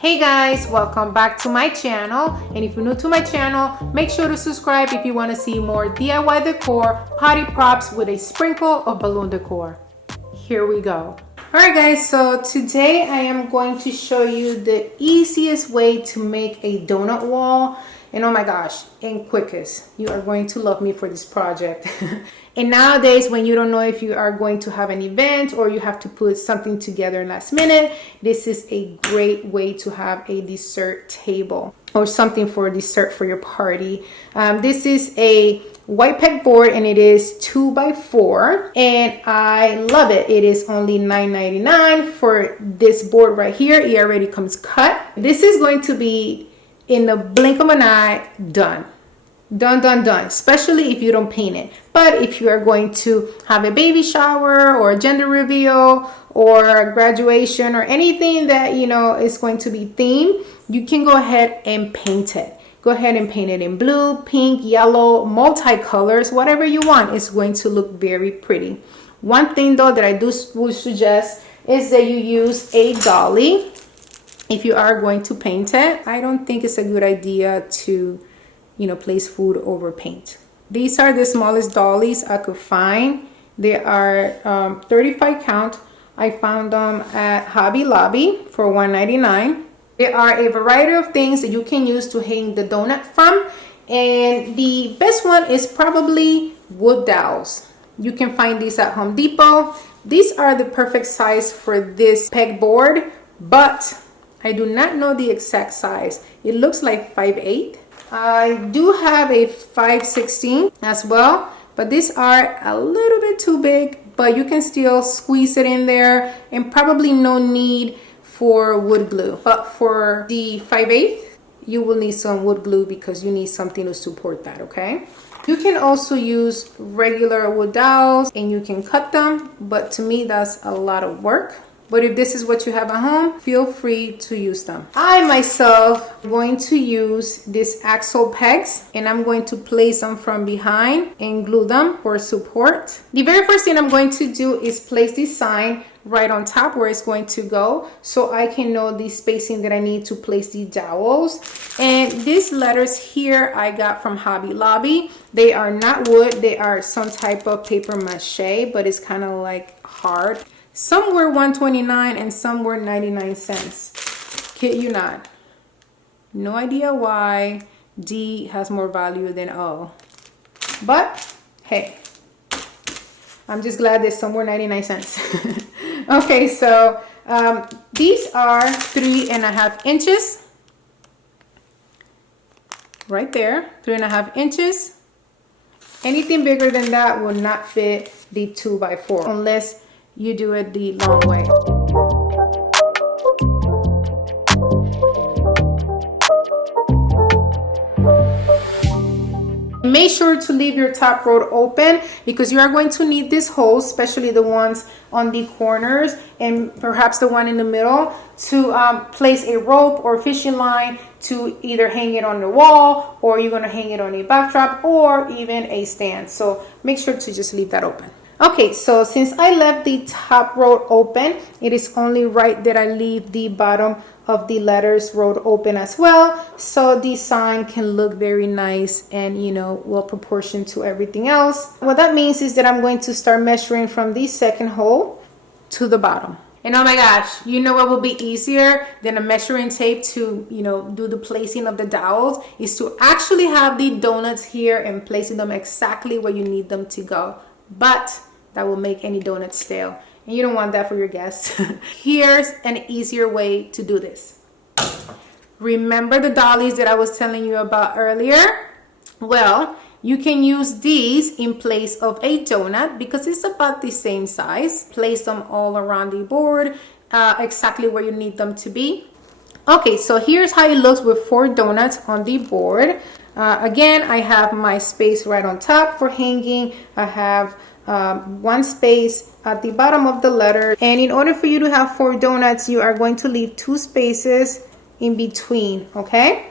Hey guys, welcome back to my channel, and if you're new to my channel, make sure to subscribe if you want to see more DIY decor, party props with a sprinkle of balloon decor. Here we go. Alright guys, so today I am going to show you the easiest way to make a donut wall, and oh my gosh, and quickest. You are going to love me for this project. And nowadays, when you don't know if you are going to have an event or you have to put something together last minute, this is a great way to have a dessert table or something for dessert for your party. This is a white pegboard and it is 2x4 and I love it. It is only $9.99 for this board right here. It already comes cut. This is going to be in the blink of an eye done. Done, especially if you don't paint it. But if you are going to have a baby shower or a gender reveal or a graduation or anything that you know is going to be themed, you can go ahead and paint it. Go ahead and paint it in blue, pink, yellow, multicolors, whatever you want. It's going to look very pretty. One thing though that I would suggest is that you use a dolly if you are going to paint it. I don't think it's a good idea to place food over paint. These are the smallest dollies I could find. They are 35 count. I found them at Hobby Lobby for $1.99. There are a variety of things that you can use to hang the donut from, and the best one is probably wood dowels. You can find these at Home Depot. These are the perfect size for this pegboard, but I do not know the exact size. It looks like 5'8". I do have a 5'16" as well, but these are a little bit too big, but you can still squeeze it in there, and probably no need for wood glue. But for the 5'8", you will need some wood glue because you need something to support that, okay? You can also use regular wood dowels and you can cut them, but to me that's a lot of work. But if this is what you have at home, feel free to use them. I myself am going to use these axle pegs and I'm going to place them from behind and glue them for support. The very first thing I'm going to do is place this sign right on top where it's going to go, so I can know the spacing that I need to place the dowels. And these letters here I got from Hobby Lobby. They are not wood, they are some type of paper mache, but it's kind of like hard. Some were $1.29 and some were 99 cents. Kid you not. No idea why D has more value than O. But hey, I'm just glad that some were 99 cents. Okay, so these are 3.5 inches. Right there, 3.5 inches. Anything bigger than that will not fit the 2x4 unless you do it the long way. Make sure to leave your top road open because you are going to need these holes, especially the ones on the corners and perhaps the one in the middle, to place a rope or fishing line to either hang it on the wall, or you're going to hang it on a backdrop or even a stand. So make sure to just leave that open. Okay, so since I left the top road open, it is only right that I leave the bottom of the letters road open as well, so the sign can look very nice and well proportioned to everything else. What that means is that I'm going to start measuring from the second hole to the bottom. And oh my gosh, you know what will be easier than a measuring tape to do the placing of the dowels is to actually have the donuts here and placing them exactly where you need them to go. But that will make any donut stale, and you don't want that for your guests. Here's an easier way to do this. Remember the dollies that I was telling you about earlier? Well, you can use these in place of a donut because it's about the same size. Place them all around the board, exactly where you need them to be. Okay, so here's how it looks with 4 donuts on the board. Again, I have my space right on top for hanging. I have one space at the bottom of the letter, and in order for you to have 4 donuts, you are going to leave 2 spaces in between. Okay,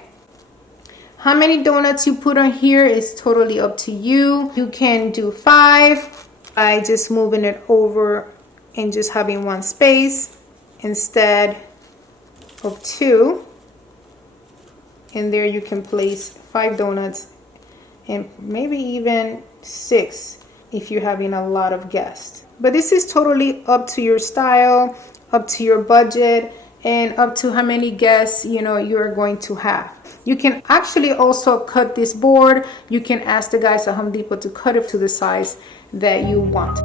how many donuts you put on here is totally up to you. You can do 5 by just moving it over and just having one space instead of 2. And there you can place 5 donuts and maybe even 6 if you're having a lot of guests. But this is totally up to your style, up to your budget, and up to how many guests you're going to have. You can actually also cut this board. You can ask the guys at Home Depot to cut it to the size that you want.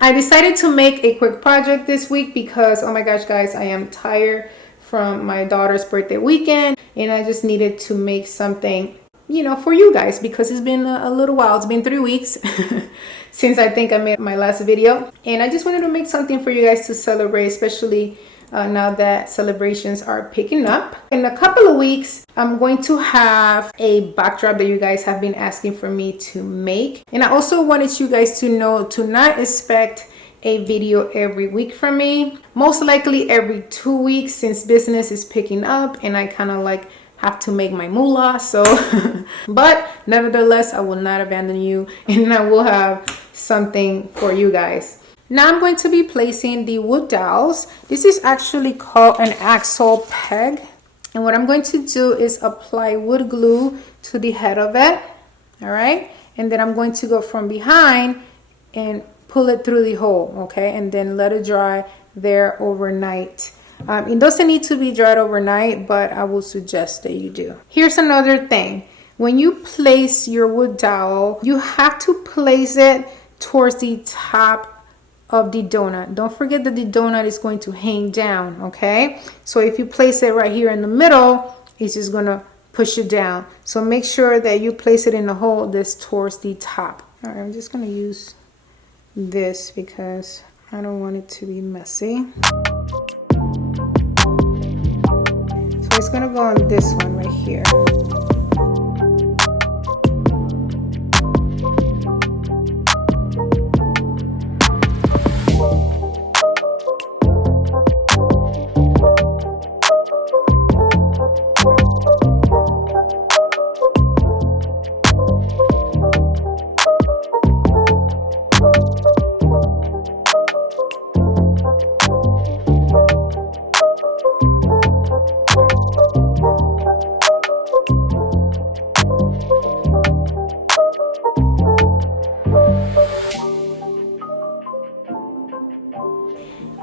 I decided to make a quick project this week because, oh my gosh guys, I am tired from my daughter's birthday weekend, and I just needed to make something for you guys because it's been a little while. It's been 3 weeks since I think I made my last video, and I just wanted to make something for you guys to celebrate, especially now that celebrations are picking up. In a couple of weeks, I'm going to have a backdrop that you guys have been asking for me to make. And I also wanted you guys to know to not expect a video every week from me. Most likely every 2 weeks, since business is picking up and I kind of like have to make my moolah. So but nevertheless, I will not abandon you, and I will have something for you guys. Now I'm going to be placing the wood dowels. This is actually called an axle peg, and what I'm going to do is apply wood glue to the head of it. All right, and then I'm going to go from behind and pull it through the hole, okay, and then let it dry there overnight. It doesn't need to be dried overnight, but I will suggest that you do. Here's another thing. When you place your wood dowel, you have to place it towards the top of the donut. Don't forget that the donut is going to hang down, okay? So if you place it right here in the middle, it's just gonna push it down. So make sure that you place it in the hole that's towards the top. All right, I'm just gonna use this because I don't want it to be messy. So it's gonna go on this one right here.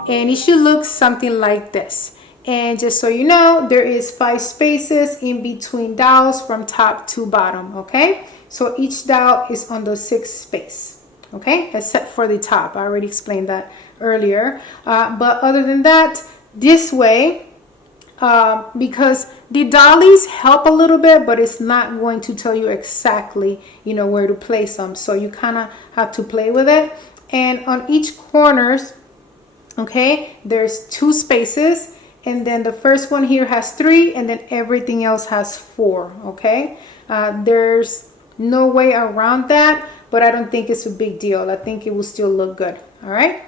And it should look something like this. And just so you know, there is 5 spaces in between dowels from top to bottom, okay? So each dowel is on the 6th space, okay? Except for the top. I already explained that earlier. But other than that, this way, because the dollies help a little bit, but it's not going to tell you exactly, where to place them. So you kind of have to play with it. And on each corners, okay, there's 2 spaces, and then the first one here has 3, and then everything else has 4, okay? There's no way around that, but I don't think it's a big deal. I think it will still look good, all right?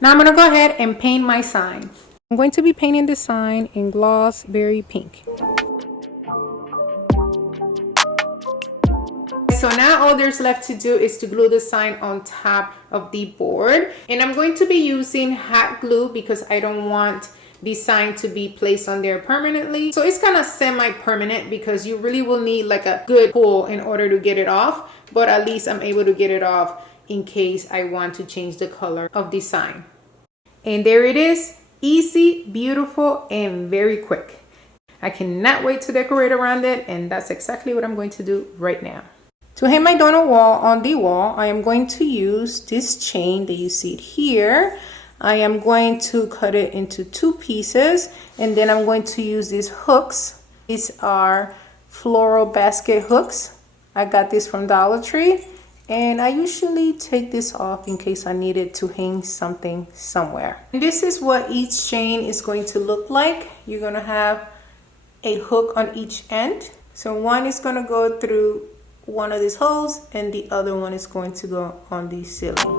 Now I'm gonna go ahead and paint my sign. I'm going to be painting the sign in gloss berry pink. So now all there's left to do is to glue the sign on top of the board. And I'm going to be using hot glue because I don't want the sign to be placed on there permanently. So it's kind of semi-permanent because you really will need like a good pull in order to get it off. But at least I'm able to get it off in case I want to change the color of the sign. And there it is. Easy, beautiful, and very quick. I cannot wait to decorate around it, and that's exactly what I'm going to do right now. To hang my donut wall on the wall, I am going to use this chain that you see here. I am going to cut it into 2 pieces, and then I'm going to use these hooks. These are floral basket hooks. I got this from Dollar Tree, and I usually take this off in case I needed to hang something somewhere. And this is what each chain is going to look like. You're gonna have a hook on each end. So one is gonna go through one of these holes, and the other one is going to go on the ceiling.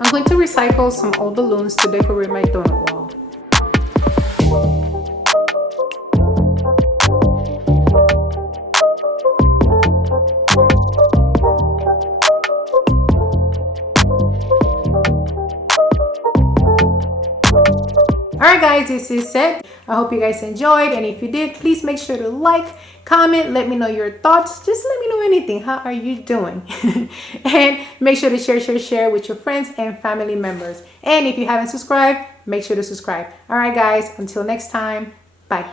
I'm going to recycle some old balloons to decorate my donut wall. right, guys, this is it. I hope you guys enjoyed, and if you did, please make sure to like, comment, let me know your thoughts. Just let me know anything. How are you doing? And make sure to share with your friends and family members. And if you haven't subscribed, make sure to subscribe. All right, guys, until next time, bye.